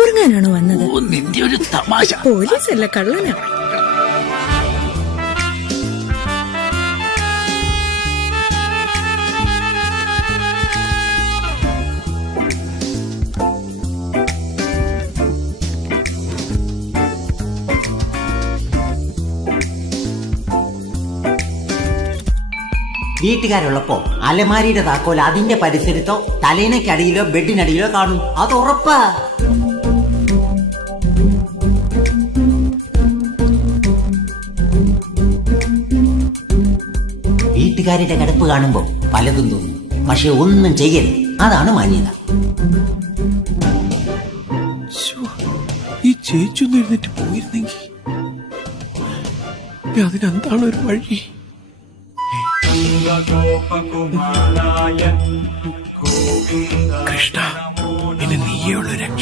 ഉറങ്ങാനാണോ വന്നത്? നിന്റെ ഒരു തമാശ. പോലീസല്ല, കള്ളനാ. വീട്ടുകാരുള്ളപ്പോ അലമാരിയുടെ താക്കോൽ അതിന്റെ പരിസരത്തോ തലേനക്കടിയിലോ ബെഡിനടിയിലോ കാണും. അത് ഉറപ്പാ. വീട്ടുകാരുടെ കിടപ്പ് കാണുമ്പോ പലതും തോന്നും, പക്ഷെ ഒന്നും ചെയ്യരുത്. അതാണ് മാന്യത. ഈ ചേച്ചി ഒന്ന് എഴുന്നേറ്റ് പോയിരുന്നെങ്കിൽ അതിനെന്താണ് ഒരു വഴി? കൃഷ്ണ, ഇനി നീയുള്ള രക്ഷ.